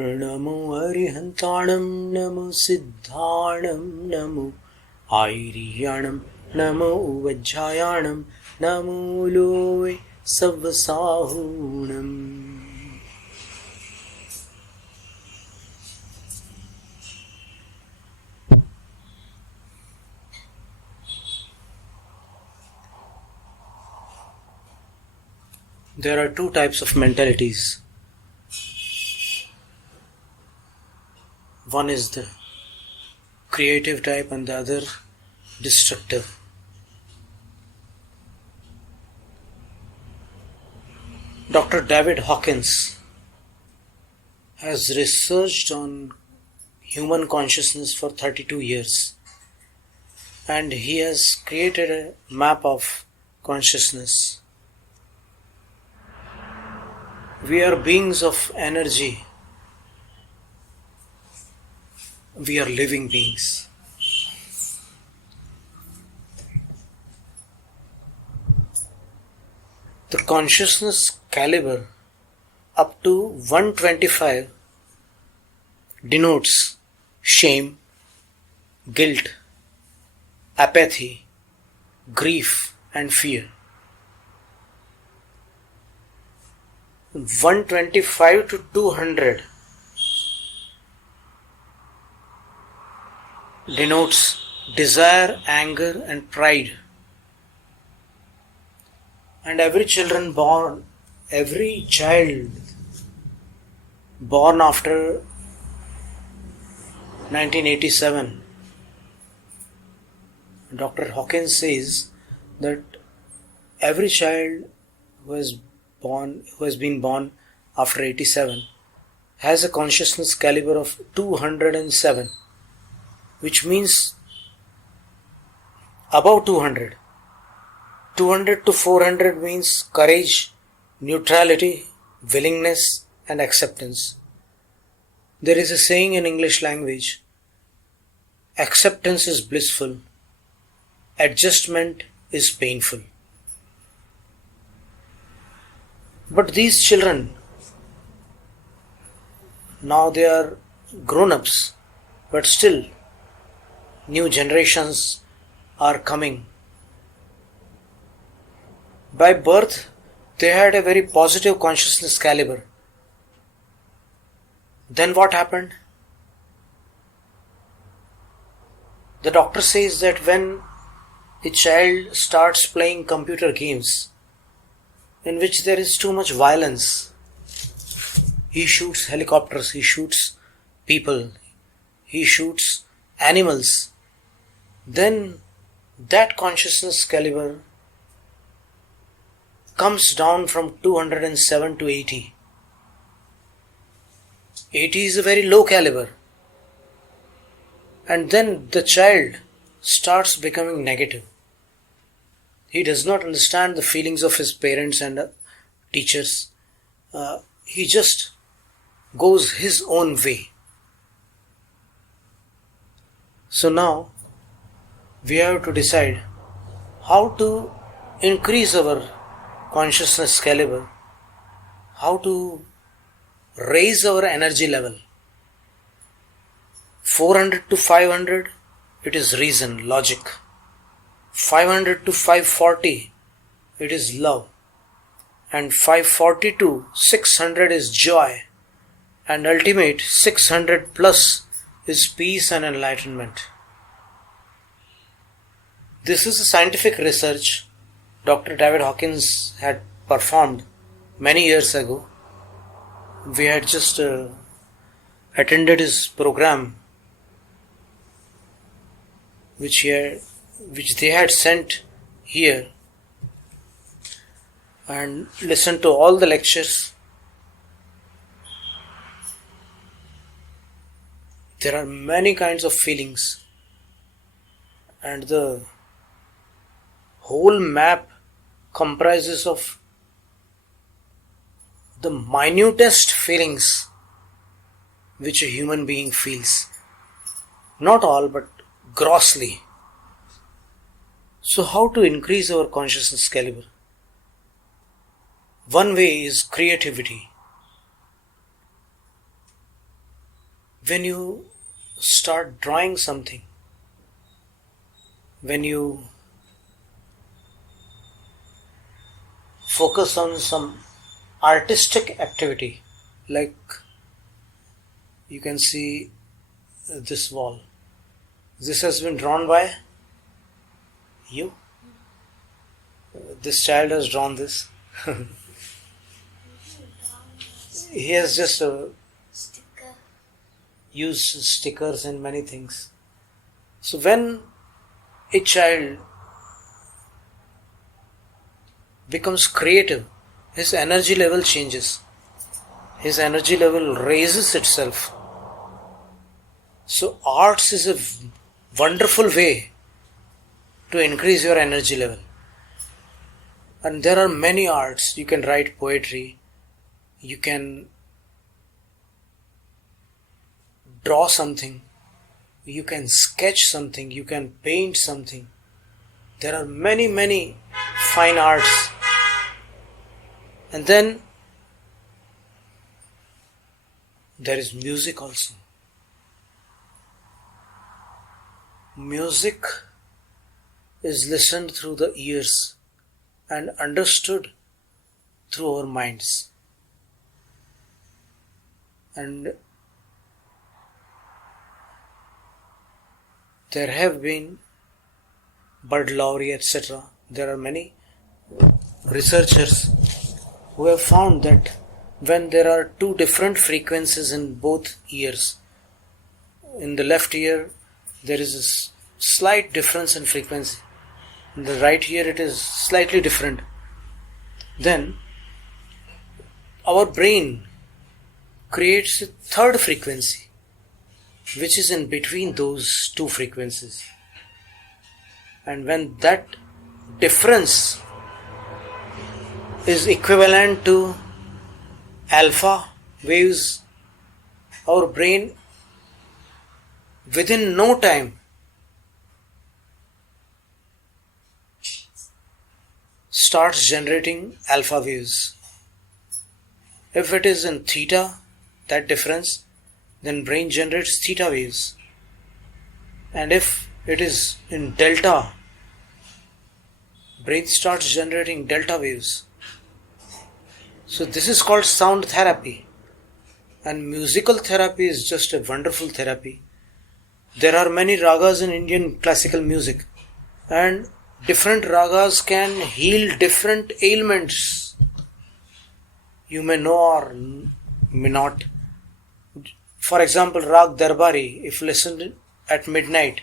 Namo Arihantanam, Namo Siddhanam, Namo Airiyanam, Namo Vajjayanam, Namo Loe Savasahunam. There are two types of mentalities. One is the creative type and the other destructive. Dr. David Hawkins has researched on human consciousness for 32 years, and he has created a map of consciousness. We are beings of energy. We are living beings. The consciousness caliber up to 125 denotes shame, guilt, apathy, grief and fear. 125 to 200 denotes desire, anger and pride. And every child born after 1987, Dr. Hawkins says that every child who has been born after 87 has a consciousness caliber of 207, which means above 200. 200 to 400 means courage, neutrality, willingness and acceptance. There is a saying in English language, acceptance is blissful, adjustment is painful. But these children, now they are grown-ups, but still new generations are coming. By birth, they had a very positive consciousness caliber. Then what happened? The doctor says that when a child starts playing computer games, in which there is too much violence, he shoots helicopters, he shoots people, he shoots animals, then that consciousness caliber comes down from 207 to 80. 80 is a very low caliber. And then the child starts becoming negative. He does not understand the feelings of his parents and teachers. He just goes his own way. So now we have to decide how to increase our consciousness caliber, how to raise our energy level. 400 to 500, it is reason, logic. 500 to 540, it is love. And 540 to 600 is joy. And ultimate 600 plus is peace and enlightenment. This is a scientific research Dr. David Hawkins had performed many years ago. We had just attended his program, which they had sent here, and listened to all the lectures. There are many kinds of feelings, and the whole map comprises of the minutest feelings which a human being feels. Not all, but grossly. So how to increase our consciousness caliber? One way is creativity. when you start drawing something, when you focus on some artistic activity, like you can see this wall. This has been drawn by you. This child has drawn this. He has just used stickers and many things. So when a child becomes creative, his energy level changes. His energy level raises itself. So arts is a wonderful way to increase your energy level. And there are many arts. You can write poetry, you can draw something, you can sketch something, you can paint something. There are many fine arts. And then there is music also. Music is listened through the ears and understood through our minds. And there have been Bird Lowry, etc. There are many researchers who have found that when there are two different frequencies in both ears, in the left ear there is a slight difference in frequency, in the right ear it is slightly different, then our brain creates a third frequency which is in between those two frequencies. And when that difference is equivalent to alpha waves, our brain within no time starts generating alpha waves. If it is in theta, that difference, then brain generates theta waves. And if it is in delta, brain starts generating delta waves. So this is called sound therapy. And musical therapy is just a wonderful therapy. There are many ragas in Indian classical music, and different ragas can heal different ailments. You may know or may not. For example, Rag Darbari, if listened at midnight,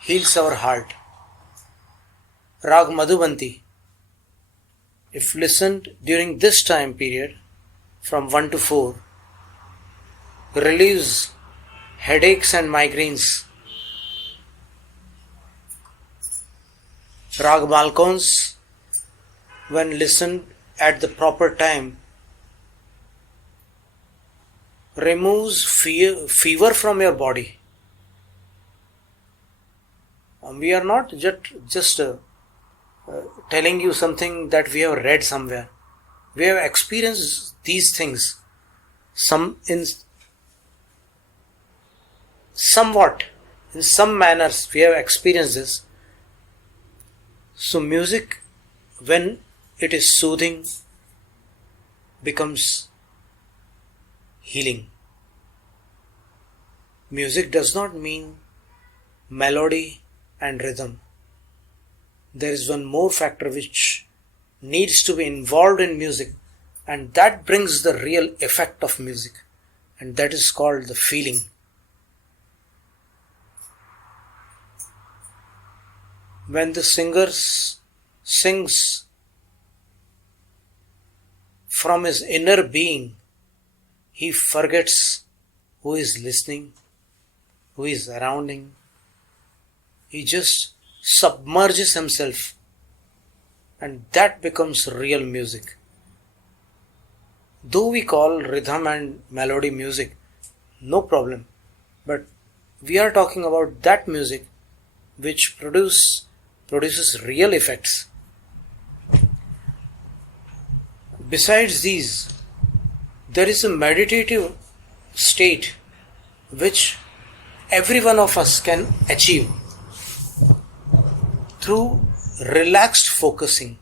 heals our heart. Rag Madhubanti, if listened during this time period, from 1 to 4, relieves headaches and migraines. Rag Malkons, when listened at the proper time, removes fever from your body. We are not just telling you something that we have read somewhere. We have experienced these things in some manners we have experienced this. So music, when it is soothing, becomes healing. Music does not mean melody and rhythm. There is one more factor which needs to be involved in music, and that brings the real effect of music, and that is called the feeling. When the singer sings from his inner being, he forgets who is listening, who is around him. He just submerges himself, and that becomes real music. Though we call rhythm and melody music, no problem, but we are talking about that music which produces real effects. Besides these, there is a meditative state which every one of us can achieve through relaxed focusing.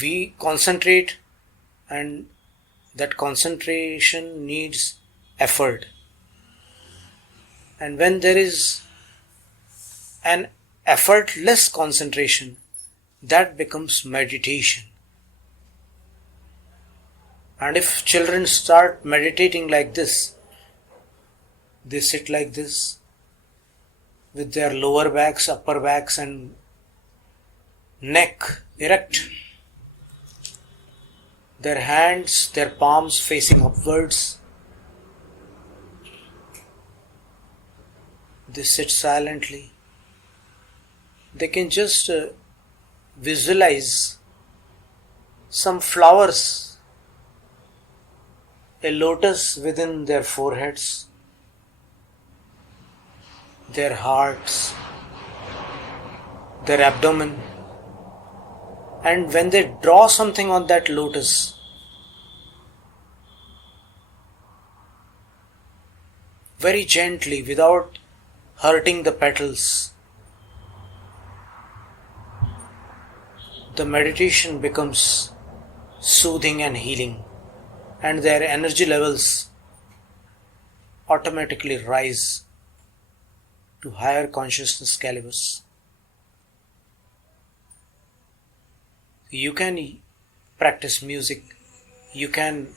We concentrate, and that concentration needs effort. And when there is an effortless concentration, that becomes meditation. And if children start meditating like this, they sit like this with their lower backs, upper backs and neck erect, their hands, their palms facing upwards. They sit silently. They can just visualize some flowers, a lotus within their foreheads, their hearts, their abdomen. And when they draw something on that lotus, very gently, without hurting the petals, the meditation becomes soothing and healing, and their energy levels automatically rise to higher consciousness calibers. You can practice music, you can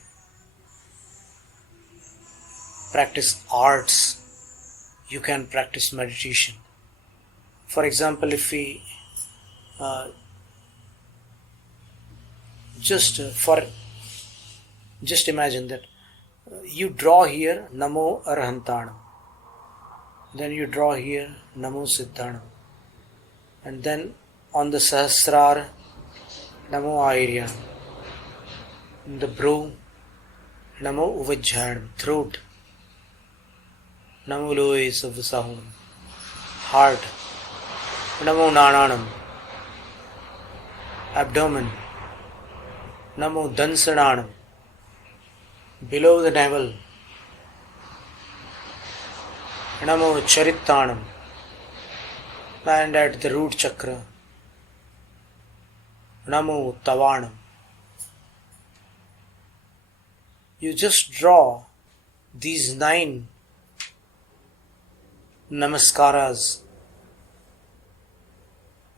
practice arts, you can practice meditation. For example, if we just imagine that you draw here Namo Arhantanam, then you draw here Namo Siddhanam, and then on the Sahasrar Namo Airyanam, in the brow Namo Uvajjanam, throat Namo Lois of the Sahunam, heart Namo Nananam, abdomen Namo Dhansananam, below the navel Namo Charittanam, and at the root chakra Namo Tavanam. You just draw these 9 namaskaras,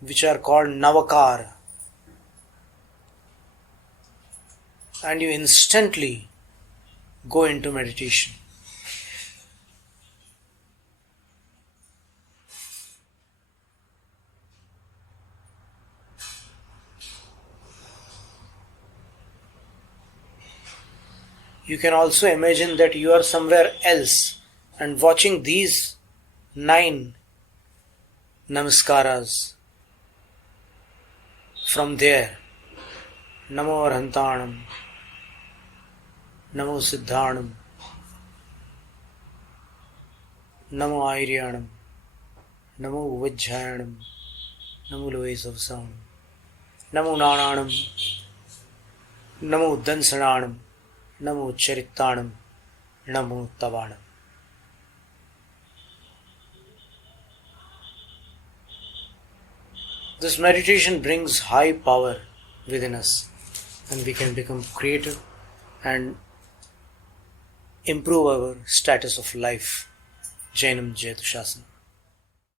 which are called Navakar, and you instantly go into meditation. You can also imagine that you are somewhere else and watching these 9 namaskaras from there. Namo Arhantanam, Namo Siddhanam, Namo Airyanam, Namo Uvajjanam, Namo Lois of Sound, Namo Nananam, Namo Dhansananam, Namo Charittanam, Namo Tavanam. This meditation brings high power within us, and we can become creative and improve our status of life. Jainam Jayatu Shasana.